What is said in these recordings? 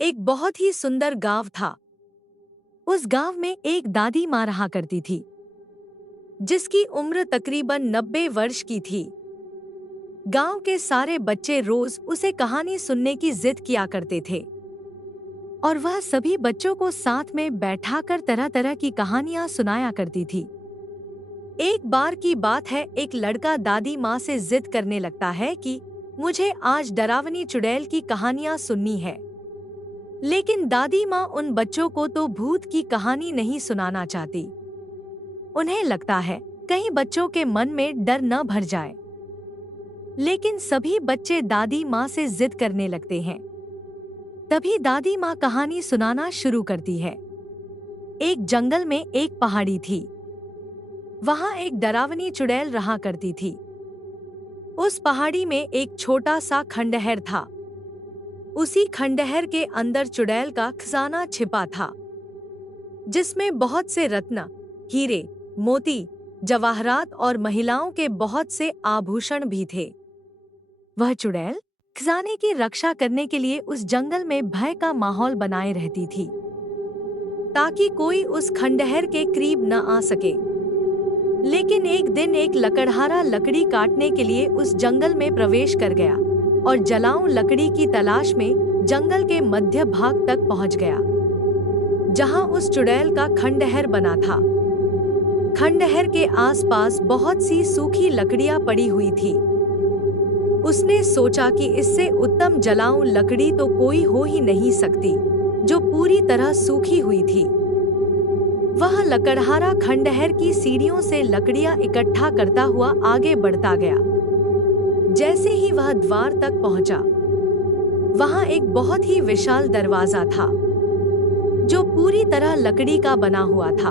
एक बहुत ही सुंदर गांव था। उस गांव में एक दादी माँ रहा करती थी, जिसकी उम्र तकरीबन 90 वर्ष की थी। गांव के सारे बच्चे रोज उसे कहानी सुनने की जिद किया करते थे और वह सभी बच्चों को साथ में बैठाकर तरह तरह की कहानियां सुनाया करती थी। एक बार की बात है, एक लड़का दादी माँ से जिद करने लगता है कि मुझे आज डरावनी चुड़ैल की कहानियां सुननी है। लेकिन दादी माँ उन बच्चों को तो भूत की कहानी नहीं सुनाना चाहती। उन्हें लगता है कहीं बच्चों के मन में डर न भर जाए। लेकिन सभी बच्चे दादी माँ से जिद करने लगते हैं। तभी दादी माँ कहानी सुनाना शुरू करती है। एक जंगल में एक पहाड़ी थी। वहाँ एक डरावनी चुड़ैल रहा करती थी। उस पहाड़ी में एक छोटा सा खंडहर था। उसी खंडहर के अंदर चुड़ैल का खजाना छिपा था, जिसमें बहुत से रत्न, हीरे, मोती, जवाहरात और महिलाओं के बहुत से आभूषण भी थे। वह चुड़ैल खजाने की रक्षा करने के लिए उस जंगल में भय का माहौल बनाए रहती थी, ताकि कोई उस खंडहर के करीब न आ सके। लेकिन एक दिन एक लकड़हारा लकड़ी काटने के लिए उस जंगल में प्रवेश कर गया और जलाऊं लकड़ी की तलाश में जंगल के मध्य भाग तक पहुंच गया, जहां उस चुड़ैल का खंडहर बना था। खंडहर के आसपास बहुत सी सूखी लकड़ियां पड़ी हुई थी। उसने सोचा कि इससे उत्तम जलाऊं लकड़ी तो कोई हो ही नहीं सकती, जो पूरी तरह सूखी हुई थी। वह लकड़हारा खंडहर की सीढ़ियों से लकड़ियां इकट्ठा करता हुआ आगे बढ़ता गया। जैसे ही वह द्वार तक पहुंचा, वहां एक बहुत ही विशाल दरवाजा था, जो पूरी तरह लकड़ी का बना हुआ था।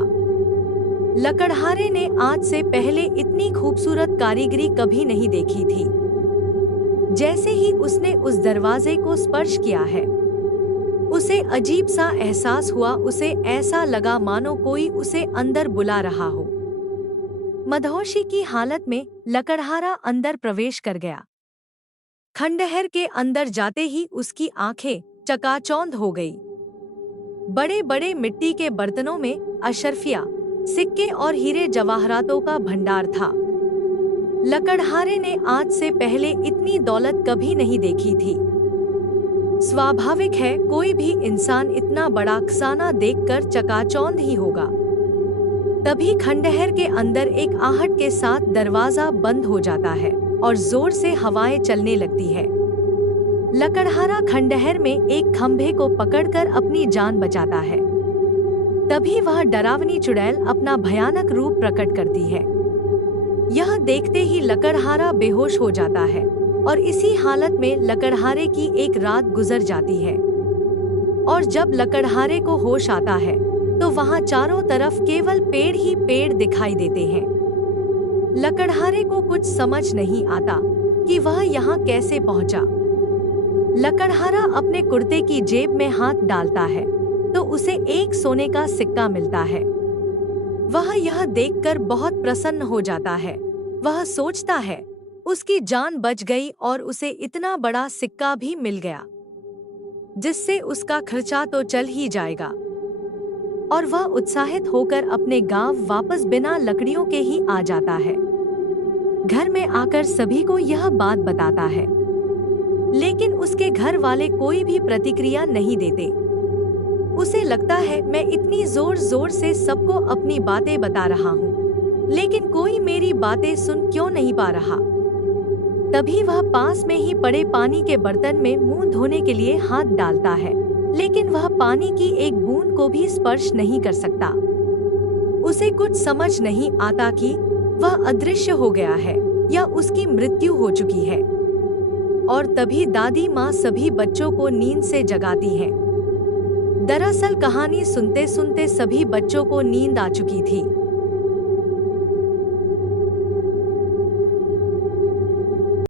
लकड़हारे ने आज से पहले इतनी खूबसूरत कारीगरी कभी नहीं देखी थी। जैसे ही उसने उस दरवाजे को स्पर्श किया है, उसे अजीब सा एहसास हुआ। उसे ऐसा लगा मानो कोई उसे अंदर बुला रहा हो। मदहोशी की हालत में लकड़हारा अंदर प्रवेश कर गया। खंडहर के अंदर जाते ही उसकी आंखें चकाचौंध हो गई। बड़े बड़े मिट्टी के बर्तनों में अशर्फिया, सिक्के और हीरे जवाहरातों का भंडार था। लकड़हारे ने आज से पहले इतनी दौलत कभी नहीं देखी थी। स्वाभाविक है, कोई भी इंसान इतना बड़ा खजाना देखकर चकाचौंध ही होगा। तभी खंडहर के अंदर एक आहट के साथ दरवाजा बंद हो जाता है और जोर से हवाएं चलने लगती है। लकड़हारा खंडहर में एक खंभे को पकड़कर अपनी जान बचाता है। तभी वह डरावनी चुड़ैल अपना भयानक रूप प्रकट करती है। यह देखते ही लकड़हारा बेहोश हो जाता है और इसी हालत में लकड़हारे की एक रात गुजर जाती है। और जब लकड़हारे को होश आता है, तो वहां चारों तरफ केवल पेड़ ही पेड़ दिखाई देते हैं। लकड़हारे को कुछ समझ नहीं आता कि वह यहाँ कैसे पहुंचा। लकड़हारा अपने कुर्ते की जेब में हाथ डालता है तो उसे एक सोने का सिक्का मिलता है। वह यह देखकर बहुत प्रसन्न हो जाता है। वह सोचता है उसकी जान बच गई और उसे इतना बड़ा सिक्का भी मिल गया, जिससे उसका खर्चा तो चल ही जाएगा। और वह उत्साहित होकर अपने गांव वापस बिना लकड़ियों के ही आ जाता है। घर में आकर सभी को यह बात बताता है, लेकिन उसके घर वाले कोई भी प्रतिक्रिया नहीं देते। उसे लगता है, मैं इतनी जोर जोर से सबको अपनी बातें बता रहा हूँ, लेकिन कोई मेरी बातें सुन क्यों नहीं पा रहा। तभी वह पास में ही पड़े पानी के बर्तन में मुंह धोने के लिए हाथ डालता है, लेकिन वह पानी की एक बूंद को भी स्पर्श नहीं कर सकता। उसे कुछ समझ नहीं आता कि वह अदृश्य हो गया है या उसकी मृत्यु हो चुकी है। और तभी दादी माँ सभी बच्चों को नींद से जगाती है। दरअसल कहानी सुनते सुनते सभी बच्चों को नींद आ चुकी थी।